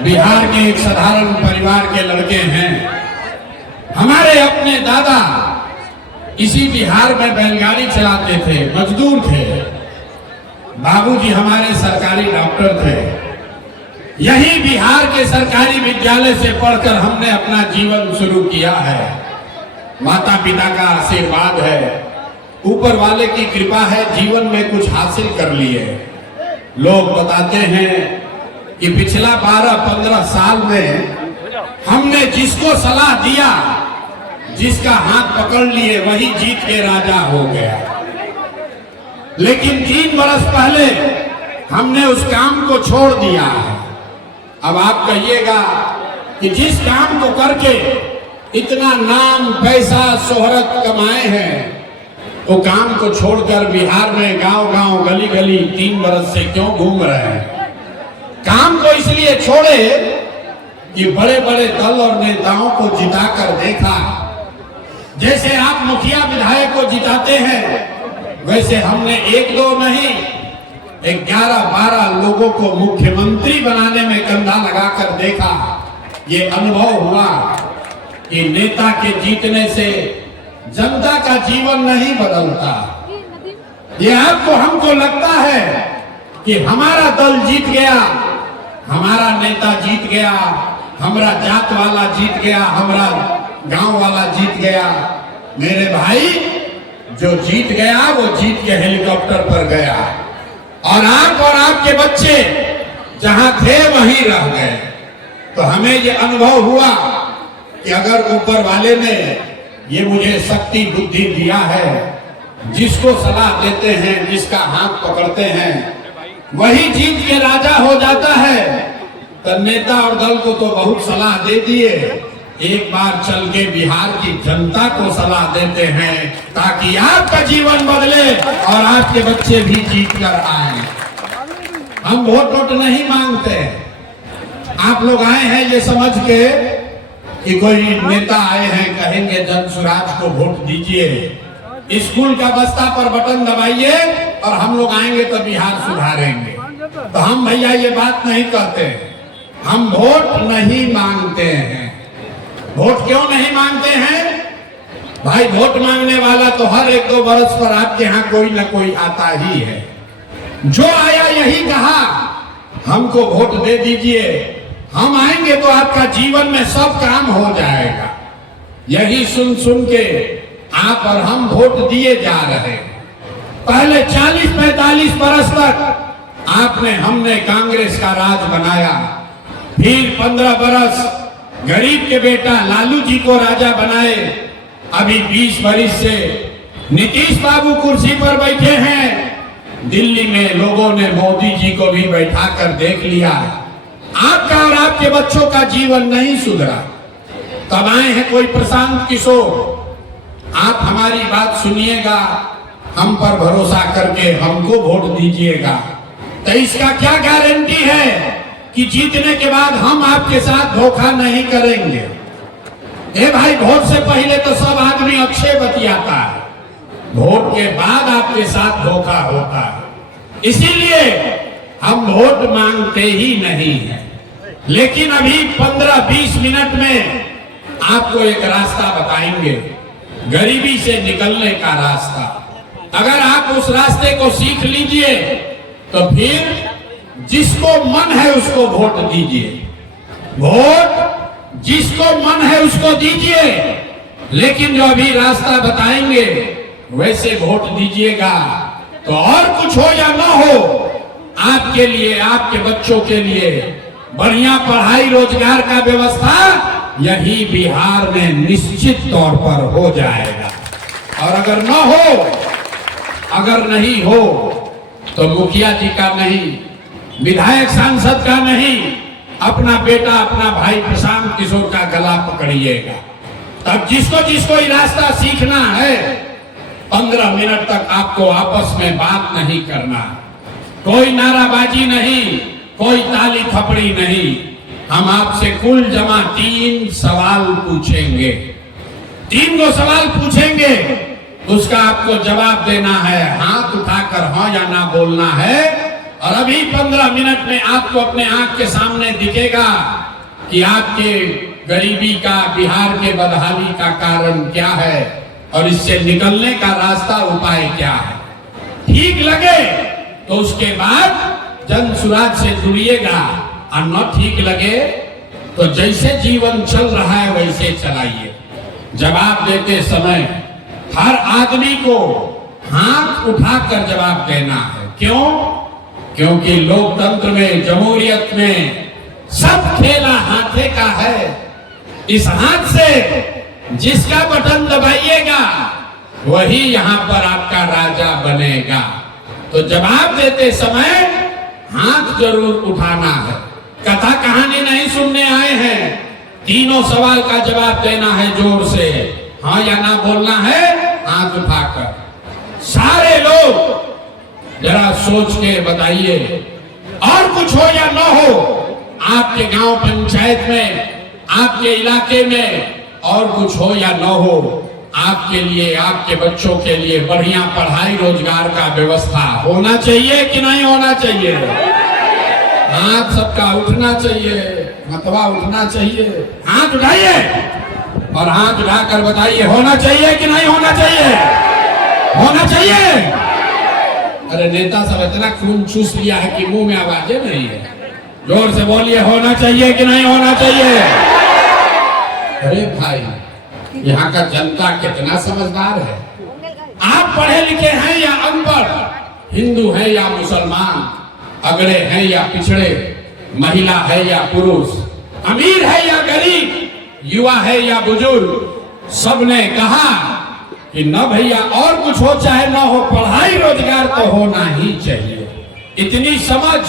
बिहार के एक साधारण परिवार के लड़के हैं। हमारे अपने दादा इसी बिहार में बैलगाड़ी चलाते थे, मजदूर थे। बाबूजी हमारे सरकारी डॉक्टर थे। यही बिहार के सरकारी विद्यालय से पढ़कर हमने अपना जीवन शुरू किया है। माता पिता का आशीर्वाद है, ऊपर वाले की कृपा है, जीवन में कुछ हासिल कर लिए। लोग बताते हैं कि पिछला 12-15 साल में हमने जिसको सलाह दिया, जिसका हाथ पकड़ लिए, वही जीत के राजा हो गया। लेकिन 3 बरस पहले हमने उस काम को छोड़ दिया। अब आप कहिएगा कि जिस काम को करके इतना नाम, पैसा, शोहरत कमाए हैं, वो काम को छोड़कर बिहार में गांव-गांव, गली-गली 3 बरस से क्यों घूम रहे हैं? काम को इसलिए छोड़े कि बड़े-बड़े दल और नेताओं को जिताकर देखा। जैसे आप मुखिया विधायक को जिताते हैं, वैसे हमने 1-2 नहीं, 11-12 लोगों को मुख्यमंत्री बनाने में कंधा लगाकर देखा। ये अनुभव हुआ कि नेता के जीतने से जनता का जीवन नहीं बदलता। ये आपको हमको लगता है कि हमारा दल जीत गया, हमारा नेता जीत गया, हमारा जात वाला जीत गया, हमारा गांव वाला जीत गया। मेरे भाई, जो जीत गया वो जीत के हेलीकॉप्टर पर गया, और आप और आपके बच्चे जहां थे वहीं रह गए। तो हमें ये अनुभव हुआ कि अगर ऊपर वाले ने ये मुझे शक्ति बुद्धि दिया है, जिसको सलाह देते हैं, जिसका हाथ पकड़ते हैं, वही जीत के राजा हो जाता है। तो नेता और दल को तो बहुत सलाह दे दिए, एक बार चल के बिहार की जनता को सलाह देते हैं, ताकि आपका जीवन बदले और आपके बच्चे भी जीत कर आए। हम वोट नहीं मांगते। आप लोग आए हैं ये समझ के कि कोई नेता आए हैं, कहेंगे जनसुराज को वोट दीजिए, स्कूल का बस्ता पर बटन दबाइए और हम लोग आएंगे तो बिहार सुधारेंगे। तो हम भैया ये बात नहीं कहते। हम वोट नहीं मांगते हैं। वोट क्यों नहीं मांगते हैं? भाई, वोट मांगने वाला तो हर 1-2 बरस पर आपके यहाँ कोई ना कोई आता ही है। जो आया यही कहा, हमको वोट दे दीजिए, हम आएंगे तो आपका जीवन में सब काम हो जाएगा। यही सुन सुन के आप और हम वोट दिए जा रहे। पहले 40-45 बरस तक आपने, हमने कांग्रेस का राज बनाया। फिर 15 बरस गरीब के बेटा लालू जी को राजा बनाए। अभी 20 बरस से नीतीश बाबू कुर्सी पर बैठे हैं। दिल्ली में लोगों ने मोदी जी को भी बैठा कर देख लिया। आपका और आपके बच्चों का जीवन नहीं सुधरा। तब आए हैं कोई प्रशांत किशोर। आप हमारी बात सुनिएगा, हम पर भरोसा करके हमको वोट दीजिएगा। तो इसका क्या गारंटी है कि जीतने के बाद हम आपके साथ धोखा नहीं करेंगे? ए भाई, वोट से पहले तो सब आदमी अक्षय बतियाता है, वोट के बाद आपके साथ धोखा होता है। इसीलिए हम वोट मांगते ही नहीं है। लेकिन अभी 15-20 मिनट में आपको एक रास्ता बताएंगे, गरीबी से निकलने का रास्ता। अगर आप उस रास्ते को सीख लीजिए तो फिर जिसको मन है उसको वोट दीजिए। वोट जिसको मन है उसको दीजिए, लेकिन जो अभी रास्ता बताएंगे वैसे वोट दीजिएगा। तो और कुछ हो या ना हो, आपके लिए, आपके बच्चों के लिए बढ़िया पढ़ाई, रोजगार का व्यवस्था यही बिहार में निश्चित तौर पर हो जाएगा। और अगर न हो, अगर नहीं हो, तो मुखिया जी का नहीं, विधायक सांसद का नहीं, अपना बेटा, अपना भाई प्रशांत किशोर का गला पकड़िएगा। तब जिसको जिसको ये रास्ता सीखना है, 15 मिनट तक आपको आपस में बात नहीं करना, कोई नाराबाजी नहीं, कोई ताली थपड़ी नहीं। हम आपसे कुल जमा 3 सवाल पूछेंगे। 3 गो सवाल पूछेंगे, उसका आपको जवाब देना है। हाथ उठाकर हाँ या ना बोलना है और अभी 15 मिनट में आपको अपने आंख के सामने दिखेगा कि आपके गरीबी का, बिहार के बदहाली का कारण क्या है और इससे निकलने का रास्ता, उपाय क्या है। ठीक लगे तो उसके बाद जन सुराज से जुड़िएगा, और न ठीक लगे तो जैसे जीवन चल रहा है वैसे चलाइए। जवाब देते समय हर आदमी को हाथ उठाकर जवाब देना है। क्यों? क्योंकि लोकतंत्र में, जमहूरियत में सब खेला हाथे का है। इस हाथ से जिसका बटन दबाइएगा वही यहाँ पर आपका राजा बनेगा। तो जवाब देते समय हाथ जरूर उठाना है। कथा कहानी नहीं सुनने आए हैं, तीनों सवाल का जवाब देना है जोर से, हाँ या ना बोलना है हाथ उठाकर। सारे लोग जरा सोच के बताइए, और कुछ हो या ना हो, आपके गांव पंचायत में, आपके इलाके में और कुछ हो या न हो, आपके लिए, आपके बच्चों के लिए बढ़िया पढ़ाई रोजगार का व्यवस्था होना चाहिए कि नहीं होना चाहिए? हाथ सबका उठना चाहिए, मतवा उठना चाहिए। हाथ उठाइए और हाथ उठाकर बताइए, होना चाहिए कि नहीं होना चाहिए? होना चाहिए। अरे नेता सब इतना खून चूस लिया है कि मुंह में आवाजें नहीं है। जोर से बोलिए, होना चाहिए कि नहीं होना चाहिए? अरे भाई, यहाँ का जनता कितना समझदार है। आप पढ़े लिखे हैं या अनपढ़, हिंदू है या मुसलमान, अगड़े हैं या पिछड़े, महिला है या पुरुष, अमीर है या गरीब, युवा है या बुजुर्ग, सबने कहा कि न भैया और कुछ हो चाहे न हो, पढ़ाई रोजगार तो होना ही चाहिए। इतनी समझ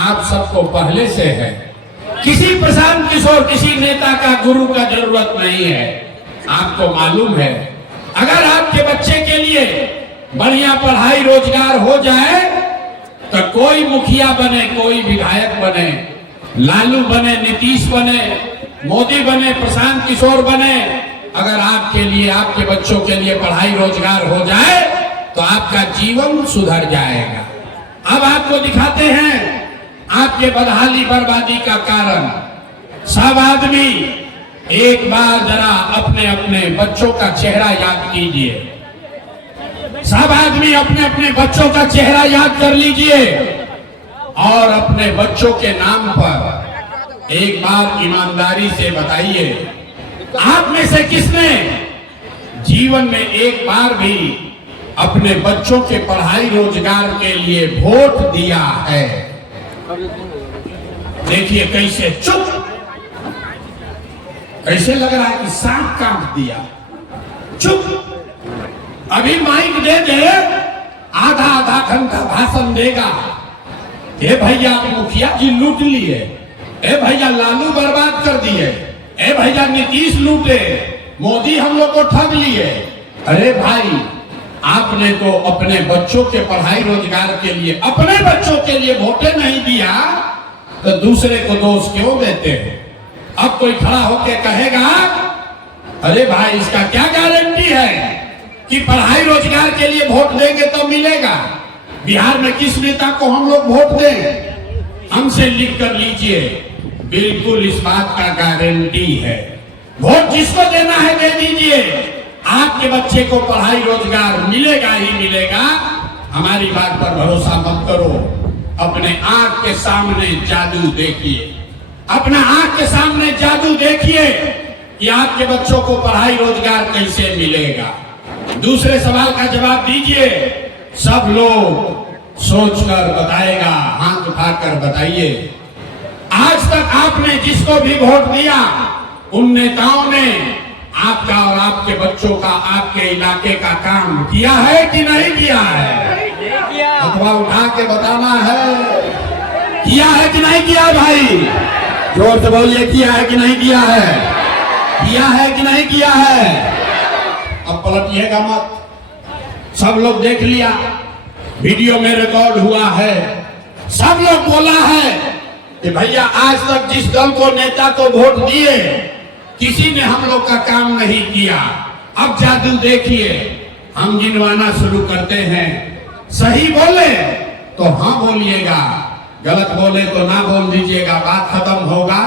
आप सबको पहले से है। किसी प्रशांत किशोर, किसी नेता का, गुरु का जरूरत नहीं है। आपको मालूम है, अगर आपके बच्चे के लिए बढ़िया पढ़ाई रोजगार हो जाए तो कोई मुखिया बने, कोई विधायक बने, लालू बने, नीतीश बने, मोदी बने, प्रशांत किशोर बने, अगर आपके लिए, आपके बच्चों के लिए पढ़ाई रोजगार हो जाए तो आपका जीवन सुधर जाएगा। अब आपको दिखाते हैं आपके बदहाली बर्बादी का कारण। सब आदमी एक बार जरा अपने अपने बच्चों का चेहरा याद कीजिए। सब आदमी अपने अपने बच्चों का चेहरा याद कर लीजिए और अपने बच्चों के नाम पर एक बार ईमानदारी से बताइए, आप में से किसने जीवन में एक बार भी अपने बच्चों के पढ़ाई रोजगार के लिए वोट दिया है? देखिए कैसे चुप, कैसे लग रहा है कि सांप काट दिया। चुप। अभी माइक दे दे, आधा आधा घंटा भाषण देगा। ए भैया मुखिया जी लूट लिए, ए भैया लालू बर्बाद कर दिए, ए भैया नीतीश लूटे, मोदी हम लोग को ठग लिए। अरे भाई, आपने तो अपने बच्चों के पढ़ाई रोजगार के लिए, अपने बच्चों के लिए वोटे नहीं दिया तो दूसरे को दोष क्यों देते हो? अब कोई खड़ा होके कहेगा, अरे भाई इसका क्या गारंटी है कि पढ़ाई रोजगार के लिए वोट देंगे तो मिलेगा? बिहार में किस नेता को हम लोग वोट दें? हमसे लिख कर लीजिए, बिल्कुल इस बात का गारंटी है। वोट जिसको देना है दे दीजिए, आपके बच्चे को पढ़ाई रोजगार मिलेगा ही मिलेगा। हमारी बात पर भरोसा मत करो, अपने आंख के सामने जादू देखिए, अपना आंख के सामने जादू देखिए कि आपके बच्चों को पढ़ाई रोजगार कैसे मिलेगा। दूसरे सवाल का जवाब दीजिए। सब लोग सोचकर बताएगा, हाथ उठाकर बताइए, आज तक आपने जिसको भी वोट दिया उन नेताओं ने आपका और आपके बच्चों का, आपके इलाके का काम किया है कि नहीं किया है? अथवा उठा के बताना है, किया है कि नहीं किया? भाई जोर से बोलिए, किया है कि नहीं किया है? किया है कि नहीं किया है? अब पलटिएगा मत। सब लोग देख लिया, वीडियो में रिकॉर्ड हुआ है, सब लोग बोला है कि भैया आज तक जिस दल को, नेता को वोट दिए किसी ने हम लोग का काम नहीं किया। अब जादू देखिए, हम गिनवाना शुरू करते हैं। सही बोले तो हाँ बोलिएगा, गलत बोले तो ना बोल दीजिएगा, बात खत्म होगा।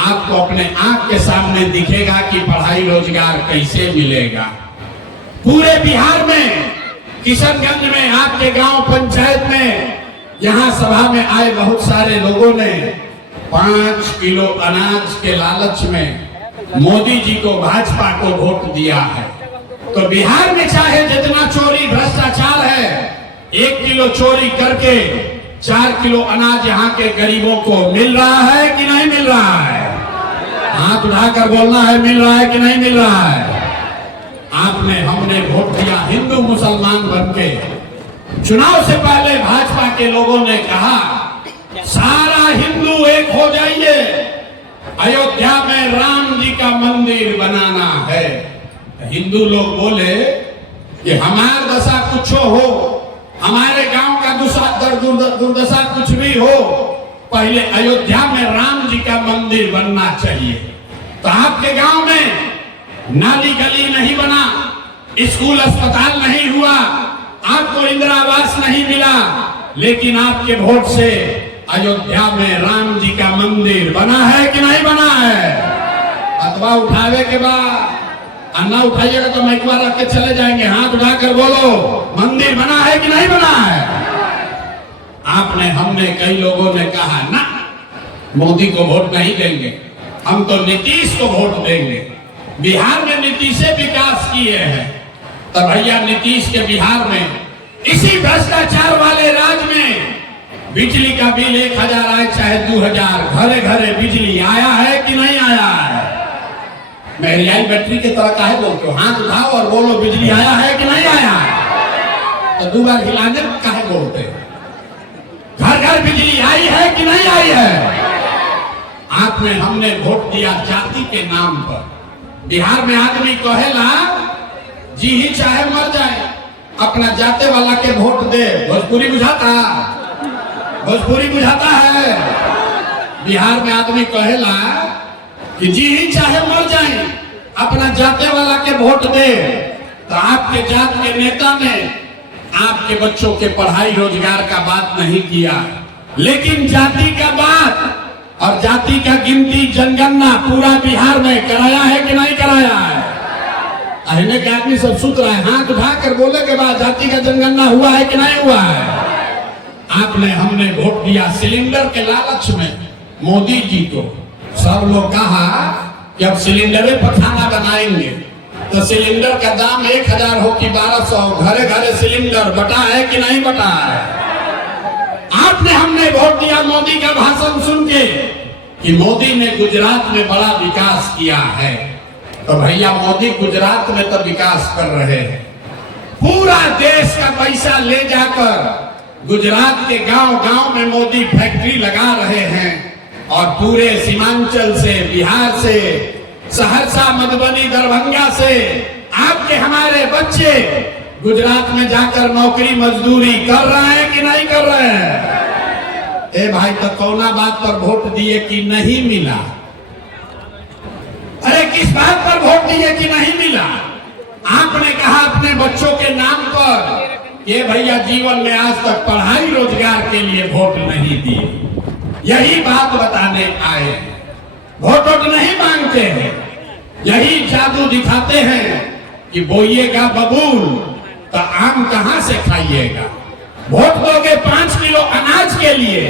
आपको अपने आंख के सामने दिखेगा कि पढ़ाई रोजगार कैसे मिलेगा। पूरे बिहार में, किशनगंज में, आपके गांव पंचायत में, यहाँ सभा में आए बहुत सारे लोगों ने 5 किलो अनाज के लालच में मोदी जी को, भाजपा को वोट दिया है। तो बिहार में चाहे जितना चोरी भ्रष्टाचार है, 1 किलो चोरी करके 4 किलो अनाज यहाँ के गरीबों को मिल रहा है कि नहीं मिल रहा है? हाथ उठाकर बोलना है, मिल रहा है कि नहीं मिल रहा है? आपने, हमने वोट दिया हिंदू मुसलमान बनके। चुनाव से पहले भाजपा के लोगों ने कहा सारा हिंदू एक हो जाइए, अयोध्या में राम जी का मंदिर बनाना है। हिंदू लोग बोले कि हमार दशा कुछ हो, हमारे गांव का दुर्दशा कुछ भी हो, पहले अयोध्या में राम जी का मंदिर बनना चाहिए। तो आपके गांव में नाली गली नहीं बना, स्कूल अस्पताल नहीं हुआ, आपको इंदिरा आवास नहीं मिला, लेकिन आपके वोट से अयोध्या में राम जी का मंदिर बना है कि नहीं बना है? अथवा उठावे के बाद, अन्ना उठाइएगा तो मैं एक बार रख के चले जाएंगे। हाथ उठाकर बोलो, मंदिर बना है कि नहीं बना है? आपने, हमने, कई लोगों ने कहा ना, मोदी को वोट नहीं देंगे, हम तो नीतीश को वोट देंगे। बिहार में नीतीश से विकास किए हैं, तो भैया नीतीश के बिहार में, इसी भ्रष्टाचार वाले राज्य में बिजली का बिल 1000 आए चाहे 2000, घरे घरे बिजली आया है कि नहीं आया है? मेहरियाई बैटरी की तरह काहे बोलते हो? हाथ उठाओ और बोलो बिजली आया है कि नहीं आया है? तो 2 बार हिलाने काहे बोलते? घर घर बिजली आई है कि नहीं आई है? आपने, हमने वोट दिया जाति के नाम पर। बिहार में आदमी कहेला जी ही चाहे मर जाए, अपना जाते वाला के वोट दे। भोजपुरी बुझाता, भोजपुरी बुझाता है। बिहार में आदमी कहेला कि जी ही चाहे मर जाए, अपना जाते वाला के वोट दे। तो आपके जात के नेता ने आपके बच्चों के पढ़ाई रोजगार का बात नहीं किया, लेकिन जाति का बात और जाति का गिनती, जनगणना पूरा बिहार में कराया है कि नहीं कराया है? अहिने के आदमी सब सुत रहा है, हाथ उठाकर बोले के बाद जाति का जनगणना हुआ है कि नहीं हुआ है? आपने, हमने वोट दिया सिलेंडर के लालच में मोदी जी को। सब लोग कहा कि अब सिलेंडर पर खाना बनाएंगे, तो सिलेंडर का दाम 1000 हो कि 1200, घरे घरे सिलेंडर बटा है कि नहीं बटा है? आपने, हमने वोट दिया मोदी का भाषण सुन के कि मोदी ने गुजरात में बड़ा विकास किया है। तो भैया मोदी गुजरात में तो विकास कर रहे हैं, पूरा देश का पैसा ले जाकर गुजरात के गांव गांव में मोदी फैक्ट्री लगा रहे हैं, और पूरे सीमांचल से, बिहार से, सहरसा, मधुबनी, दरभंगा से आपके, हमारे बच्चे गुजरात में जाकर नौकरी मजदूरी कर रहे हैं कि नहीं कर रहे हैं? ए भाई, तो कौना बात पर वोट दिए कि नहीं मिला? अरे किस बात पर वोट दिए कि नहीं मिला? आपने कहा अपने बच्चों के नाम पर, ये भैया जीवन में आज तक पढ़ाई रोजगार के लिए वोट नहीं दिए। यही बात बताने आए, वोट नहीं मांगते हैं, यही जादू दिखाते हैं कि बोइएगा बबूल तो आम कहां से खाइएगा। वोट दोगे 5 किलो अनाज के लिए,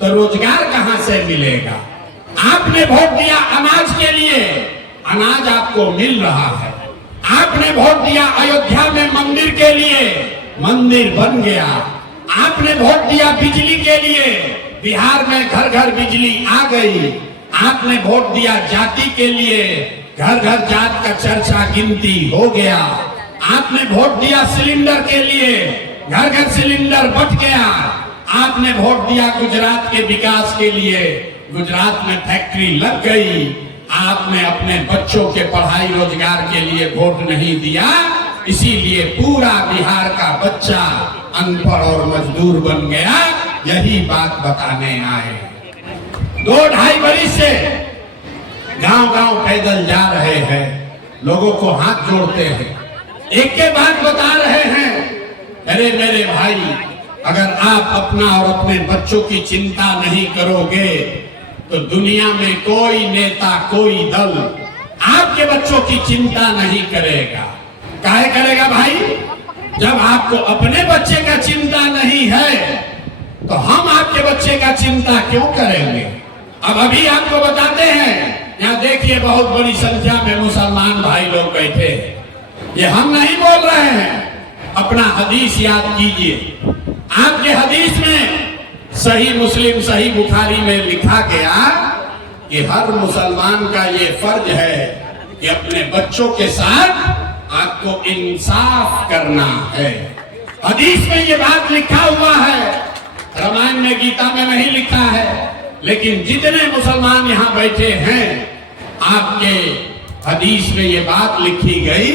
तो रोजगार कहां से मिलेगा? आपने वोट दिया अनाज के लिए, अनाज आपको मिल रहा है। आपने वोट दिया अयोध्या में मंदिर के लिए, मंदिर बन गया। आपने वोट दिया बिजली के लिए, बिहार में घर घर बिजली आ गई। आपने वोट दिया जाति के लिए, घर घर जात का चर्चा गिनती हो गया। आपने वोट दिया सिलेंडर के लिए, घर घर सिलेंडर बट गया। आपने वोट दिया गुजरात के विकास के लिए, गुजरात में फैक्ट्री लग गई। आपने अपने बच्चों के पढ़ाई रोजगार के लिए वोट नहीं दिया, इसीलिए पूरा बिहार का बच्चा अनपढ़ और मजदूर बन गया। यही बात बताने आए। 2-2.5 बरस से गांव गांव पैदल जा रहे हैं, लोगों को हाथ जोड़ते हैं, एक के बाद बता रहे हैं, अरे मेरे भाई अगर आप अपना और अपने बच्चों की चिंता नहीं करोगे तो दुनिया में कोई नेता, कोई दल आपके बच्चों की चिंता नहीं करेगा। काहे करेगा भाई? जब आपको अपने बच्चे का चिंता नहीं है तो हम आपके बच्चे का चिंता क्यों करेंगे? अब अभी आपको बताते हैं, यहाँ देखिए बहुत बड़ी संख्या में मुसलमान भाई लोग बैठे हैं। ये हम नहीं बोल रहे हैं, अपना हदीस याद कीजिए। आपके हदीस में सही मुस्लिम, सही बुखारी में लिखा गया कि हर मुसलमान का ये फर्ज है कि अपने बच्चों के साथ आपको इंसाफ करना है। हदीस में ये बात लिखा हुआ है, रामायण में, गीता में नहीं लिखा है। लेकिन जितने मुसलमान यहाँ बैठे हैं, आपके हदीस में ये बात लिखी गई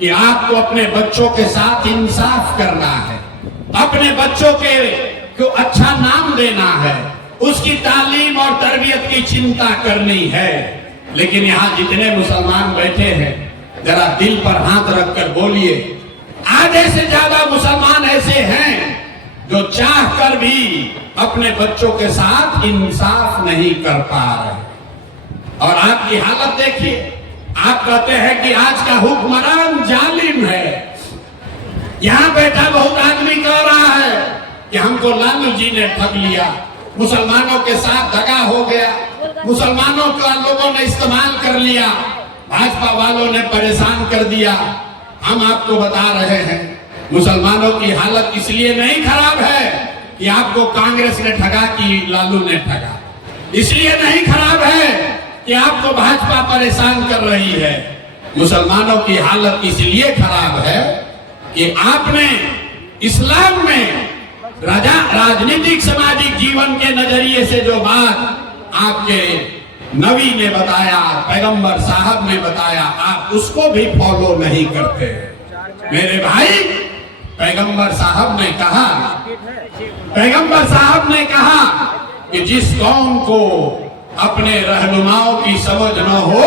कि आपको अपने बच्चों के साथ इंसाफ करना है, अपने बच्चों को अच्छा नाम देना है, उसकी तालीम और तरबियत की चिंता करनी है। लेकिन यहाँ जितने मुसलमान बैठे हैं, जरा दिल पर हाथ रखकर बोलिए, आधे से ज्यादा मुसलमान ऐसे हैं जो चाहकर भी अपने बच्चों के साथ इंसाफ नहीं कर पा रहे। और आपकी हालत देखिए, आप कहते हैं कि आज का हुक्मरान जालिम है। यहां बैठा बहुत आदमी कह रहा है कि हमको लालू जी ने ठग लिया, मुसलमानों के साथ दगा हो गया, मुसलमानों का लोगों ने इस्तेमाल कर लिया, भाजपा वालों ने परेशान कर दिया। हम आपको बता रहे हैं, मुसलमानों की हालत इसलिए नहीं खराब है कि आपको कांग्रेस ने ठगा कि लालू ने ठगा, इसलिए नहीं खराब है कि आपको भाजपा परेशान कर रही है। मुसलमानों की हालत इसलिए खराब है कि आपने इस्लाम में राजनीतिक सामाजिक जीवन के नजरिए से जो बात आपके नबी ने बताया, पैगंबर साहब ने बताया, आप उसको भी फॉलो नहीं करते। मेरे भाई, पैगंबर साहब ने कहा कि जिस कौम को अपने रहनुमाओं की समझ न हो,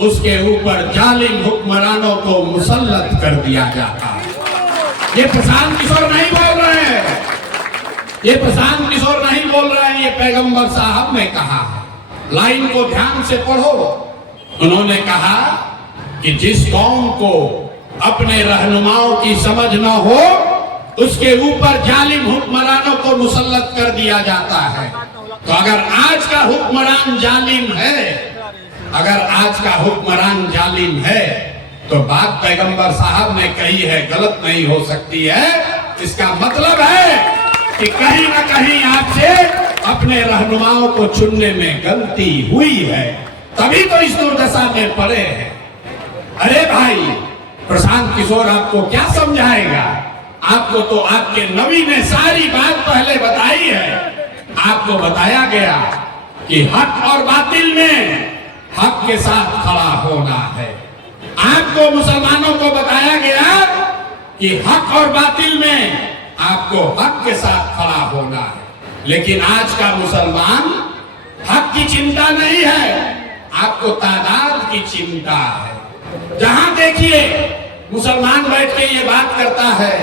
उसके ऊपर जालिम हुक्मरानों को मुसल्लत कर दिया जाता है। ये प्रशांत किशोर नहीं बोल रहे हैं, ये प्रशांत किशोर नहीं बोल रहे हैं, ये पैगंबर साहब ने कहा। लाइन को ध्यान से पढ़ो। उन्होंने कहा कि जिस कौम को अपने रहनुमाओं की समझ न हो, उसके ऊपर जालिम हुक्मरानों को मुसल्लत कर दिया जाता है। तो अगर आज का हुक्मरान जालिम है, अगर आज का हुक्मरान जालिम है, तो बात पैगंबर साहब ने कही है गलत नहीं हो सकती है। इसका मतलब है कि कहीं ना कहीं आपसे अपने रहनुमाओं को चुनने में गलती हुई है, तभी तो इस दुर्दशा में पड़े हैं। अरे भाई, प्रशांत किशोर आपको क्या समझाएगा? आपको तो आपके नबी ने सारी बात पहले बताई है। आपको बताया गया कि हक और बातिल में हक के साथ खड़ा होना है। आपको मुसलमानों को बताया गया कि हक और बातिल में आपको हक के साथ खड़ा होना है। लेकिन आज का मुसलमान हक की चिंता नहीं है, आपको तादाद की चिंता है। जहां देखिए मुसलमान बैठ के ये बात करता है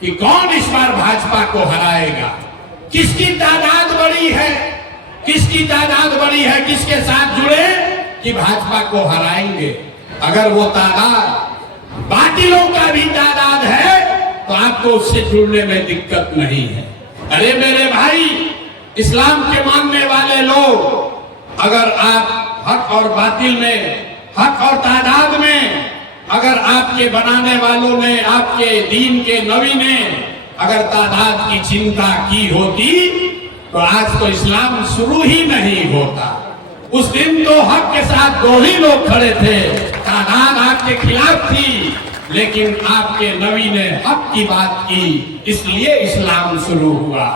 कि कौन इस बार भाजपा को हराएगा, किसकी तादाद बड़ी है, किसकी तादाद बड़ी है, किसके साथ जुड़े कि भाजपा को हराएंगे। अगर वो तादाद बातिलों का भी तादाद है तो आपको उससे जुड़ने में दिक्कत नहीं है। अरे मेरे भाई, इस्लाम के मानने वाले लोग, अगर आप हक और बातिल में, हक और तादाद में, अगर आपके बनाने वालों ने, आपके दीन के नबी ने अगर तादाद की चिंता की होती तो आज तो इस्लाम शुरू ही नहीं होता। उस दिन तो हक के साथ दो ही लोग खड़े थे, तादाद आपके खिलाफ थी, लेकिन आपके नबी ने हक की बात की, इसलिए इस्लाम शुरू हुआ।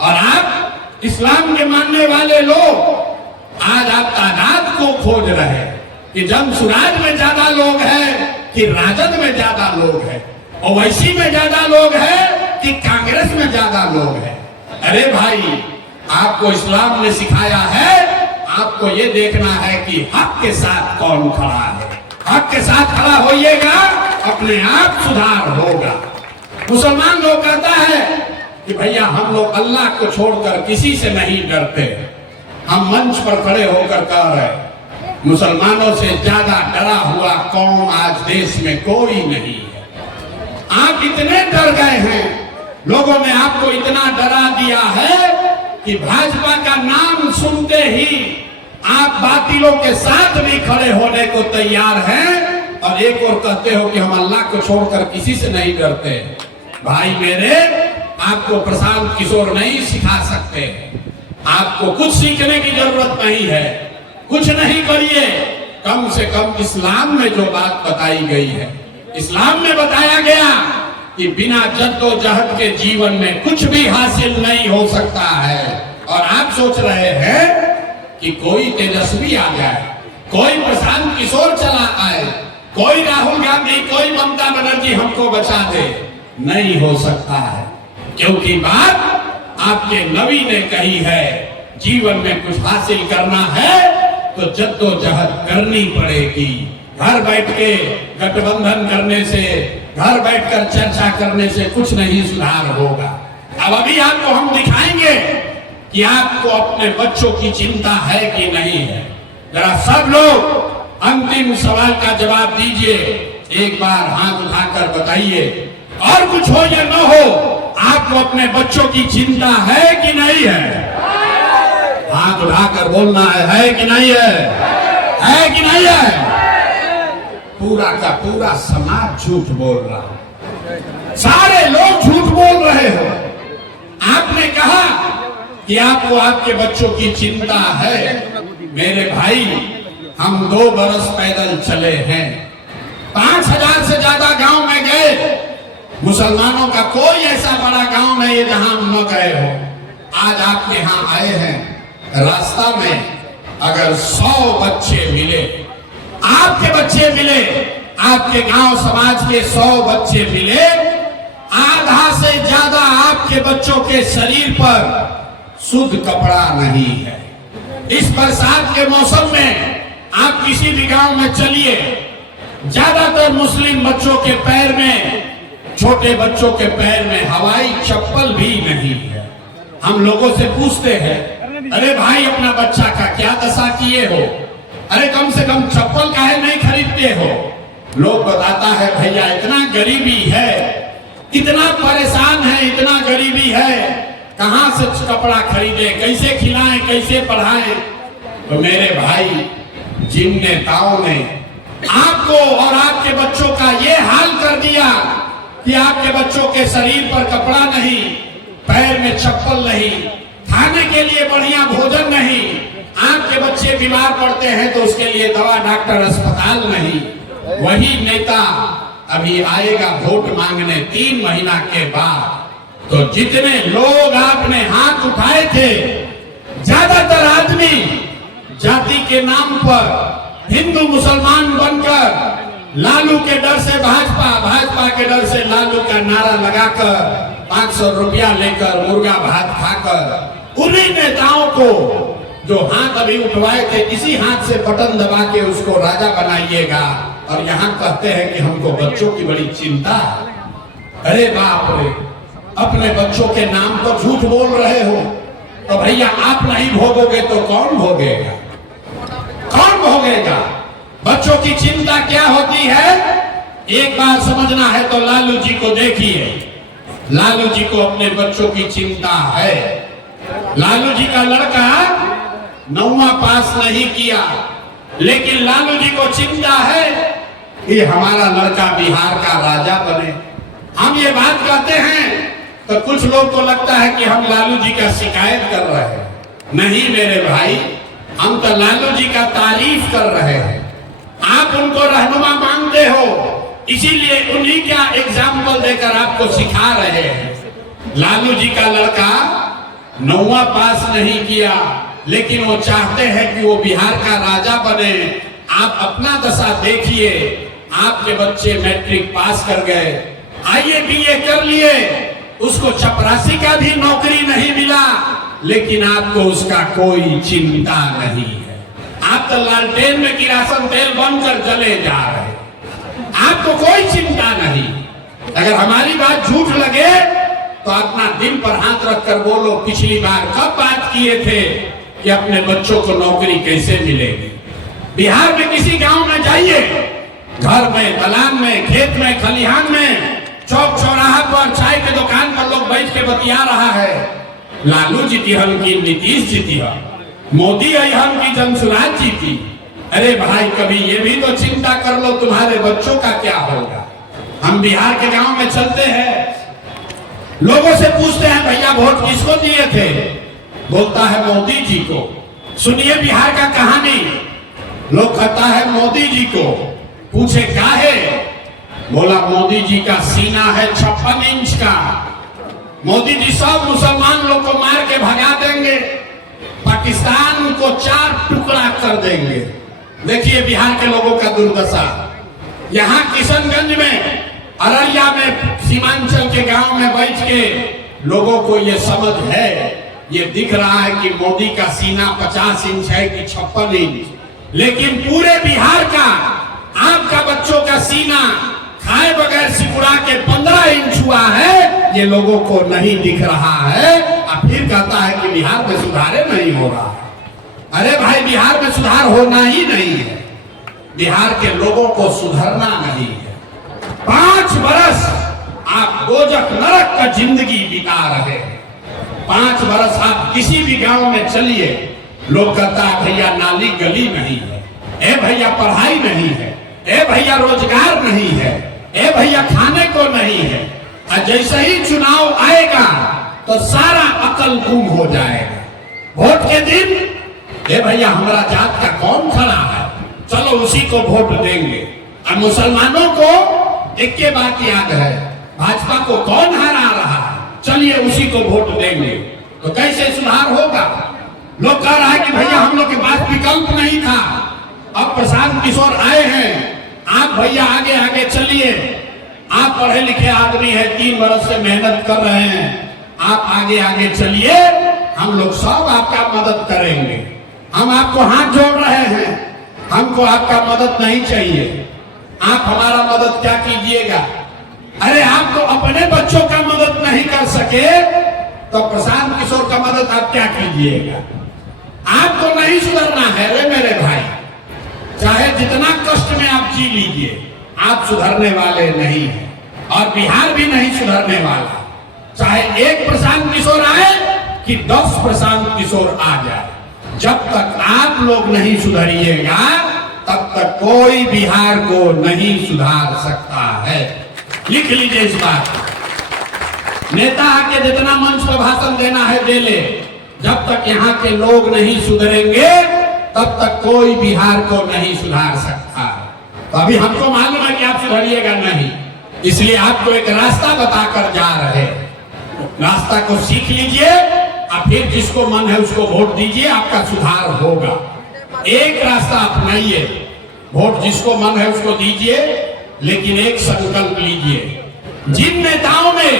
और आप इस्लाम के मानने वाले लोग आज आप तादाद को खोज रहे हैं कि जमसुराज में ज्यादा लोग हैं कि राजद में ज्यादा लोग हैं, ओवैसी में ज्यादा लोग हैं कि कांग्रेस में ज्यादा लोग हैं। अरे भाई, आपको इस्लाम ने सिखाया है, आपको ये देखना है कि हक के साथ कौन खड़ा है। हक के साथ खड़ा होइएगा, अपने आप सुधार होगा। मुसलमान लोग कहता है कि भैया हम लोग अल्लाह को छोड़कर किसी से नहीं डरते। हम मंच पर खड़े होकर कह रहे, मुसलमानों से ज्यादा डरा हुआ कौम आज देश में कोई नहीं है। आप इतने डर गए हैं, लोगों ने आपको इतना डरा दिया है कि भाजपा का नाम सुनते ही आप बातिलों के साथ भी खड़े होने को तैयार हैं और एक और कहते हो कि हम अल्लाह को छोड़कर किसी से नहीं डरते। भाई मेरे, आपको प्रशांत किशोर नहीं सिखा सकते, आपको कुछ सीखने की जरूरत नहीं है। कुछ नहीं करिए, कम से कम इस्लाम में जो बात बताई गई है, इस्लाम में बताया गया कि बिना जद्दोजहद के जीवन में कुछ भी हासिल नहीं हो सकता है। और आप सोच रहे हैं कि कोई तेजस्वी आ जाए, कोई प्रशांत किशोर चला आए, कोई राहुल गांधी, कोई ममता बनर्जी हमको बचा दे, नहीं हो सकता है। क्योंकि बात आपके नबी ने कही है, जीवन में कुछ हासिल करना है तो जद्दोजहद करनी पड़ेगी। घर बैठ के गठबंधन करने से, घर बैठकर चर्चा करने से कुछ नहीं सुधार होगा। अब अभी आपको हम दिखाएंगे कि आपको अपने बच्चों की चिंता है कि नहीं है। जरा सब लोग अंतिम सवाल का जवाब दीजिए, एक बार हाथ उठाकर बताइए। और कुछ हो या न हो, आपको अपने बच्चों की चिंता है कि नहीं है? हाथ उठाकर बोलना है कि नहीं है कि नहीं है? पूरा का पूरा समाज झूठ बोल रहा है, सारे लोग झूठ बोल रहे हो। आपने कहा कि आपको आपके बच्चों की चिंता है। मेरे भाई, हम 2 बरस पैदल चले हैं, 5000 से ज्यादा गांव में गए। मुसलमानों का कोई ऐसा बड़ा गांव नहीं है जहां हम न गए हो। आज आपके यहां आए हैं, रास्ता में अगर 100 बच्चे मिले, आपके बच्चे मिले, आपके गांव समाज के 100 बच्चे मिले, आधा से ज्यादा आपके बच्चों के शरीर पर शुद्ध कपड़ा नहीं है। इस बरसात के मौसम में आप किसी भी गांव में चलिए, ज्यादातर मुस्लिम बच्चों के पैर में, छोटे बच्चों के पैर में हवाई चप्पल भी नहीं है। हम लोगों से पूछते हैं, अरे भाई अपना बच्चा का क्या दशा किए हो? अरे कम से कम चप्पल काहे नहीं खरीदते हो? लोग बताता है भैया इतना गरीबी है, इतना परेशान है, इतना गरीबी है, कहां से कपड़ा खरीदे, कैसे खिलाएं, कैसे पढ़ाएं। तो मेरे भाई, जिन नेताओं ने आपको और आपके बच्चों का ये हाल कर दिया कि आपके बच्चों के शरीर पर कपड़ा नहीं, पैर में चप्पल नहीं, खाने के लिए बढ़िया भोजन नहीं, आपके बच्चे बीमार पड़ते हैं तो उसके लिए दवा, डॉक्टर, अस्पताल नहीं, वही नेता अभी आएगा वोट मांगने 3 महीना के बाद। तो जितने लोग आपने हाथ उठाए थे, ज्यादातर आदमी जाति के नाम पर हिंदू मुसलमान बनकर लालू के डर से भाजपा, भाजपा के डर से लालू का नारा लगाकर 500 रुपया लेकर मुर्गा भात खाकर उन्हीं नेताओं को जो हाथ अभी उठवाए थे, इसी हाथ से बटन दबा के उसको राजा बनाइएगा। और यहाँ कहते हैं कि हमको बच्चों की बड़ी चिंता है। अरे बाप रे, अपने बच्चों के नाम पर झूठ बोल रहे हो तो भैया आप नहीं भोगोगे तो कौन भोगेगा? कौन भोगेगा? बच्चों की चिंता क्या होती है, एक बार समझना है तो लालू जी को देखिए। लालू जी को अपने बच्चों की चिंता है। लालू जी का लड़का 9वां पास नहीं किया, लेकिन लालू जी को चिंता है कि हमारा लड़का बिहार का राजा बने। हम ये बात कहते हैं तो कुछ लोग को लगता है कि हम लालू जी का शिकायत कर रहे हैं। नहीं मेरे भाई, हम तो लालू जी का तारीफ कर रहे हैं। आप उनको रहनुमा मांगते हो, इसीलिए उन्हीं का एग्जाम्पल देकर आपको सिखा रहे हैं। लालू जी का लड़का 9वां पास नहीं किया, लेकिन वो चाहते हैं कि वो बिहार का राजा बने। आप अपना दशा देखिए, आपके बच्चे मैट्रिक पास कर गए, आईए बीए कर लिए, उसको चपरासी का भी नौकरी नहीं मिला, लेकिन आपको उसका कोई चिंता नहीं है। आप तो लालटेन में किरासन तेल बनकर चले जा रहे, आपको कोई चिंता नहीं। अगर हमारी बात झूठ लगे तो अपना दिल पर हाथ रखकर बोलो, पिछली बार कब बात किए थे कि अपने बच्चों को नौकरी कैसे मिलेगी। बिहार में किसी गांव में जाइए, घर में, दलान में, खेत में, खलिहान में, चौक चौराहा पर, चाय की दुकान पर लोग बैठ के बतिया रहा है, लालू जीती हम की, नीतीश जीती हम, मोदी हम की, जनसुराज जीती। अरे भाई, कभी ये भी तो चिंता कर लो तुम्हारे बच्चों का क्या होगा। हम बिहार के गांव में चलते हैं, लोगों से पूछते हैं भैया वोट किसको दिए थे, बोलता है मोदी जी को। सुनिए बिहार का कहानी, लोग कहता है मोदी जी को, पूछे क्या है, बोला मोदी जी का सीना है 56 इंच का, मोदी जी सब मुसलमान लोग को मार के भगा देंगे, पाकिस्तान को 4 टुकड़ा कर देंगे। देखिए बिहार के लोगों का दुर्दशा। यहाँ किशनगंज में, अररिया में, सीमांचल के गांव में बैठ के लोगों को ये समझ है, ये दिख रहा है कि मोदी का सीना 50 इंच है कि 56 इंच, लेकिन पूरे बिहार का, आपका बच्चों का सीना खाए बगैर सिकुड़ा के 15 इंच हुआ है, ये लोगों को नहीं दिख रहा है। अब फिर कहता है कि बिहार में सुधार नहीं हो रहा। अरे भाई, बिहार में सुधार होना ही नहीं है, बिहार के लोगों को सुधरना नहीं है। 5 बरस आप दोजख नरक का जिंदगी बिता रहे हैं। 5 बरस आप किसी भी गांव में चलिए, लोग कहता है भैया नाली गली नहीं है, ए भैया पढ़ाई नहीं है, ए भैया रोजगार नहीं है, ए भैया खाने को नहीं है। और जैसे ही चुनाव आएगा तो सारा अकल गुम हो जाएगा। वोट के दिन, ए भैया हमारा जात का कौन खड़ा है, चलो उसी को वोट देंगे। और मुसलमानों को एक के बात याद है, भाजपा को कौन हरा रहा है, चलिए उसी को वोट देंगे। तो कैसे सुधार होगा। लोग कह रहा है कि भैया हम लोग के पास विकल्प नहीं था, अब प्रशांत किशोर आए हैं, आप भैया आगे आगे चलिए, आप पढ़े लिखे आदमी हैं, 3 बरस से मेहनत कर रहे हैं, आप आगे आगे चलिए, हम लोग सब आपका मदद करेंगे, हम आपको हाथ जोड़ रहे हैं, हमको आपका मदद नहीं चाहिए, आप हमारा मदद क्या कीजिएगा। अरे आप तो अपने बच्चों का मदद नहीं कर सके, तो प्रशांत किशोर का मदद आप क्या कीजिएगा। आपको नहीं सुधरना है रे मेरे भाई, चाहे जितना कष्ट में आप जी लीजिए, आप सुधरने वाले नहीं हैं, और बिहार भी नहीं सुधरने वाला। चाहे 1 प्रशांत किशोर आए कि 10 प्रशांत किशोर आ जाए, जब तक आप लोग नहीं सुधरिएगा तब तक कोई बिहार को नहीं सुधार सकता है। लिख लीजिए इस बात। नेता आके जितना मंच पर भाषण देना है दे ले, जब तक यहाँ के लोग नहीं सुधरेंगे तब तक कोई बिहार को नहीं सुधार सकता। तो अभी हमको मालूम है कि आप सुधरिएगा नहीं, इसलिए आपको एक रास्ता बताकर जा रहे हैं। रास्ता को सीख लीजिए और फिर जिसको मन है उसको वोट दीजिए, आपका सुधार होगा। एक रास्ता अपनाइए, वोट जिसको मन है उसको दीजिए, लेकिन एक संकल्प लीजिए, जिन नेताओं ने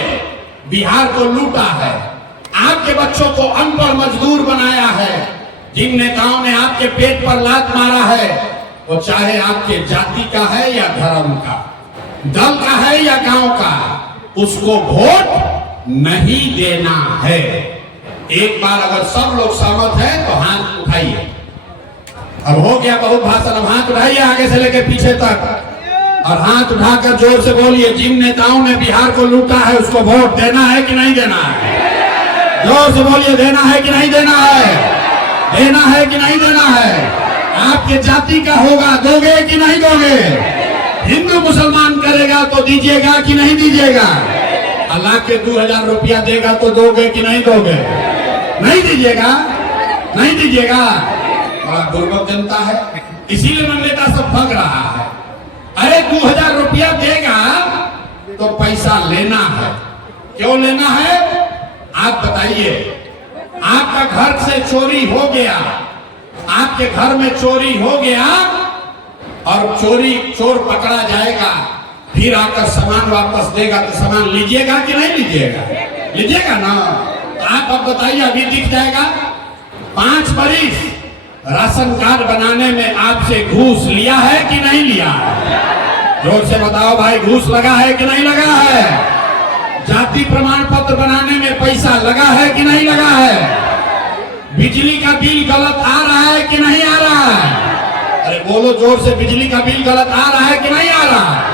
बिहार को लूटा है, आपके बच्चों को अनपढ़ मजदूर बनाया है, जिन नेताओं ने आपके पेट पर लात मारा है, वो चाहे आपके जाति का है या धर्म का, दल का है या गांव का, उसको वोट नहीं देना है। एक बार अगर सब लोग सहमत हैं तो हाथ उठाइए। अब हो गया बहुत भाषण, अब हाथ उठाइए आगे से लेकर पीछे तक, और हाथ उठाकर जोर से बोलिए, जिन नेताओं ने बिहार को लूटा है उसको वोट देना है कि नहीं देना है। जोर से बोलिए, देना है कि नहीं देना है, देना है कि नहीं देना है। आपके जाति का होगा, दोगे कि नहीं दोगे। हिंदू मुसलमान करेगा तो दीजिएगा कि नहीं दीजिएगा। अल्लाह के 2000 रुपया देगा तो दोगे कि नहीं दोगे। नहीं दीजिएगा, नहीं दीजिएगा। बड़ा दुर्बल जनता है, इसीलिए नेता सब भग रहा है। अरे 2000 रुपया देगा तो पैसा लेना है, क्यों लेना है आप बताइए। आपका घर से चोरी हो गया, आपके घर में चोरी हो गया और चोर पकड़ा जाएगा, फिर आकर सामान वापस देगा तो सामान लीजिएगा कि नहीं लीजिएगा। लीजिएगा ना। आप अब बताइए, अभी दिख जाएगा 5 बरिस राशन कार्ड बनाने में आपसे घूस लिया है कि नहीं लिया है। जोर से बताओ भाई, घूस लगा है कि नहीं लगा है। जाति प्रमाण पत्र बनाने में पैसा लगा है कि नहीं लगा है? बिजली का बिल गलत आ रहा है कि नहीं आ रहा है? अरे बोलो जोर से, बिजली का बिल गलत आ रहा है कि नहीं आ रहा है?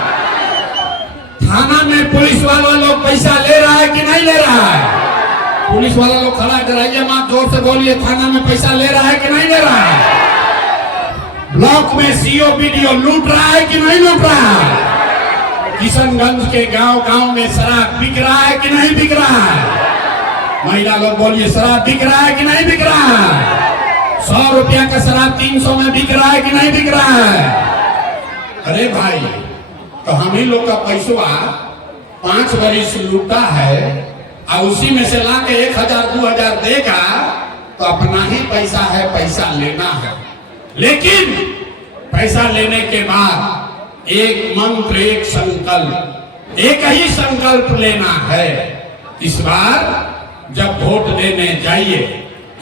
थाना में पुलिस वाला लोग पैसा ले रहा है कि नहीं ले रहा है? पुलिस वाला लोग खड़ा कराइए, मां जोर से बोलिए, थाना में पैसा ले रहा है कि नहीं ले रहा है? ब्लॉक में सीओ बीडीओ लूट रहा है कि नहीं लूट रहा है? किशनगंज के गांव गांव में शराब बिक रहा है कि नहीं बिक रहा है? महिला लोग बोलिए, शराब बिक रहा है कि नहीं बिक रहा है? 100 रुपया का शराब 300 में बिक रहा है कि नहीं बिक रहा है? अरे भाई, तो हम ही लोग का पैसा 5 बरिस लूटा है और उसी में से ला के 1000 2000 देगा तो अपना ही पैसा है, पैसा लेना है। लेकिन पैसा लेने के बाद एक मंत्र, एक संकल्प, एक ही संकल्प लेना है। इस बार जब वोट देने जाइए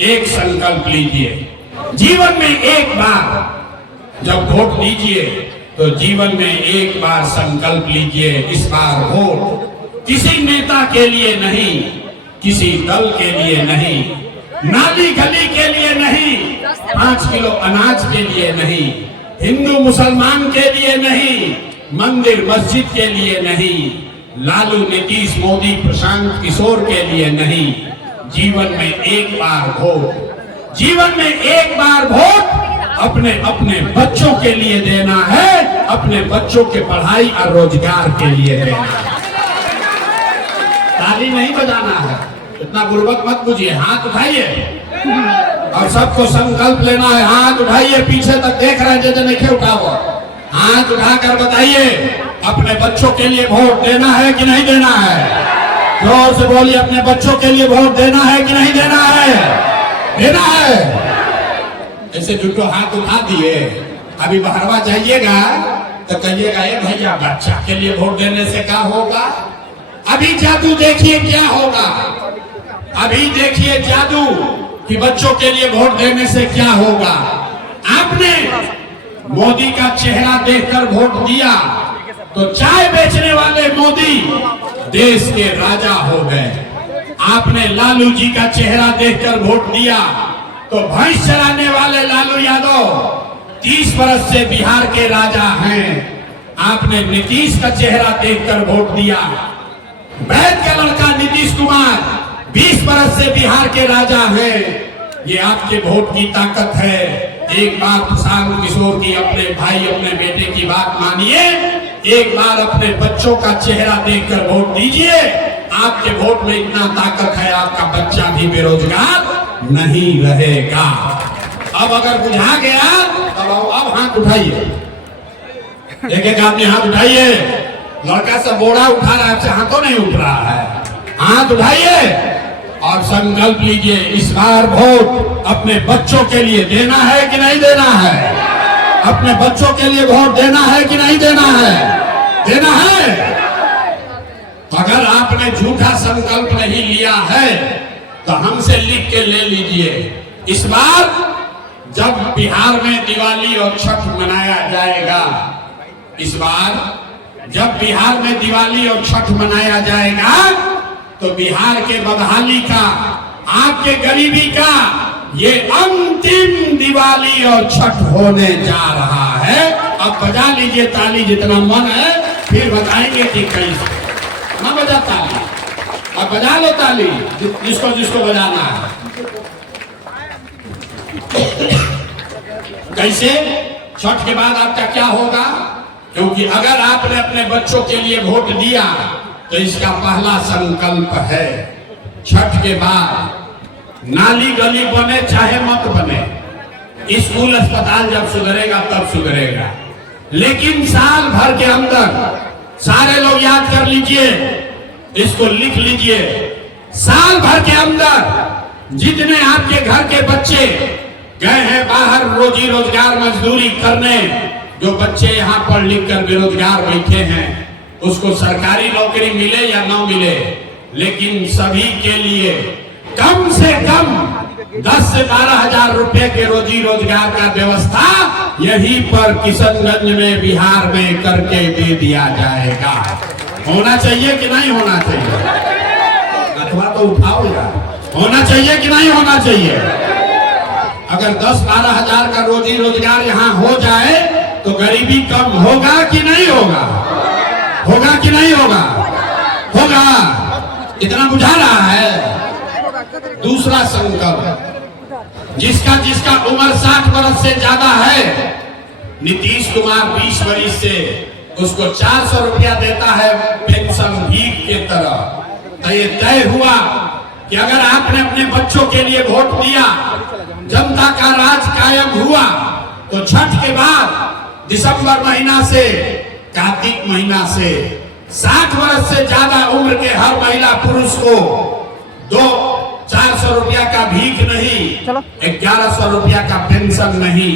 एक संकल्प लीजिए, जीवन में एक बार जब वोट दीजिए तो जीवन में एक बार संकल्प लीजिए, इस बार वोट किसी नेता के लिए नहीं, किसी दल के लिए नहीं, नाली गली के लिए नहीं, 5 किलो अनाज के लिए नहीं, हिंदू मुसलमान के लिए नहीं, मंदिर मस्जिद के लिए नहीं, लालू नीतीश मोदी प्रशांत किशोर के लिए नहीं, जीवन में एक बार वोट, जीवन में एक बार वोट अपने अपने बच्चों के लिए देना है, अपने बच्चों के पढ़ाई और रोजगार के लिए देना है। ताली नहीं बजाना है, इतना गुर्बत मत बुझिए, हाथ उठाइए और सबको संकल्प लेना है। हाथ उठाइए, पीछे तक देख रहे हैं जैसे नहीं उठाओ, हाथ उठाकर बताइए अपने बच्चों के लिए वोट देना है कि नहीं देना है? जोर से बोलिए, अपने बच्चों के लिए वोट देना है कि नहीं देना है? देना है। ऐसे जुटो हाथ उठा दिए, अभी बहरवा जाइएगा तो कहिएगा, ये भैया बच्चा के लिए वोट देने से क्या होगा? अभी जादू देखिए क्या होगा, अभी देखिए जादू कि बच्चों के लिए वोट देने से क्या होगा। आपने मोदी का चेहरा देखकर वोट दिया तो चाय बेचने वाले मोदी देश के राजा हो गए। आपने लालू जी का चेहरा देखकर वोट दिया तो भैंस चराने वाले लालू यादव 30 वर्ष से बिहार के राजा हैं। आपने नीतीश का चेहरा देखकर वोट दिया। वैद का लड़का नीतीश कुमार 20 वर्ष से बिहार के राजा हैं। ये आपके वोट की ताकत है। एक बार प्रशांत किशोर की, अपने भाई अपने बेटे की बात मानिए, एक बार अपने बच्चों का चेहरा देखकर वोट दीजिए। आपके वोट में इतना ताकत है, आपका बच्चा भी बेरोजगार नहीं रहेगा। अब अगर बुझा गया तो अब हाथ उठाइए, एक एक आदमी हाथ उठाइए। लड़का सब बोरा उठा रहा है, आपसे हाथों नहीं उठ रहा है। हाथ उठाइए और संकल्प लीजिए, इस बार वोट अपने बच्चों के लिए देना है कि नहीं देना है? अपने बच्चों के लिए वोट देना है कि नहीं देना है? देना है। अगर आपने झूठा संकल्प नहीं लिया है तो हमसे लिख के ले लीजिए। इस बार जब बिहार में दिवाली और छठ मनाया जाएगा, इस बार जब बिहार में दिवाली और छठ मनाया जाएगा तो बिहार के बदहाली का, आपके गरीबी का ये अंतिम दिवाली और छठ होने जा रहा है। अब बजा लीजिए ताली जितना मन है, फिर बताएंगे कि कैसे। ना बजा ताली, अब बजा लो ताली जिसको जिसको बजाना है। कैसे? छठ के बाद आपका क्या होगा? क्योंकि अगर आपने अपने बच्चों के लिए वोट दिया तो इसका पहला संकल्प है, छठ के बाद नाली गली बने चाहे मत बने, स्कूल अस्पताल जब सुधरेगा तब सुधरेगा, लेकिन साल भर के अंदर, सारे लोग याद कर लीजिए, इसको लिख लीजिए, साल भर के अंदर जितने आपके घर के बच्चे गए हैं बाहर रोजी रोजगार मजदूरी करने, जो बच्चे यहाँ पढ़ लिख कर बेरोजगार बैठे हैं, उसको सरकारी नौकरी मिले या ना मिले, लेकिन सभी के लिए कम से कम 10 से 12 हजार रुपए के रोजी रोजगार का व्यवस्था यहीं पर किशनगंज में, बिहार में करके दे दिया जाएगा। होना चाहिए कि नहीं होना चाहिए? तो उठाओ यार, होना चाहिए कि नहीं होना चाहिए? अगर 10-12 हजार का रोजी रोजगार यहाँ हो जाए तो गरीबी कम होगा कि नहीं होगा? होगा कि नहीं होगा? होगा। इतना बुझा रहा है। दूसरा संकल्प, जिसका जिसका उम्र 60 वर्ष से ज्यादा है, नीतीश कुमार 20 वर्ष से उसको 400 रुपया देता है पेंशन भीख के तरह। तो ये तय हुआ कि अगर आपने अपने बच्चों के लिए वोट दिया, जनता का राज कायम हुआ, तो छठ के बाद दिसंबर महीना से कार्तिक महीना से 60 वर्ष से ज्यादा उम्र के हर महिला पुरुष को 400 रुपया का भीख नहीं, 1100 रुपया का पेंशन नहीं,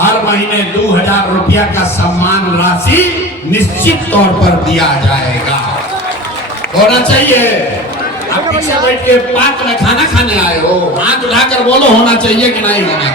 हर महीने 2000 रुपया का सम्मान राशि निश्चित तौर पर दिया जाएगा। होना चाहिए। आप पीछे बैठ के पार्क में खाना खाने आए हो, हाथ उठाकर बोलो होना चाहिए कि नहीं होना?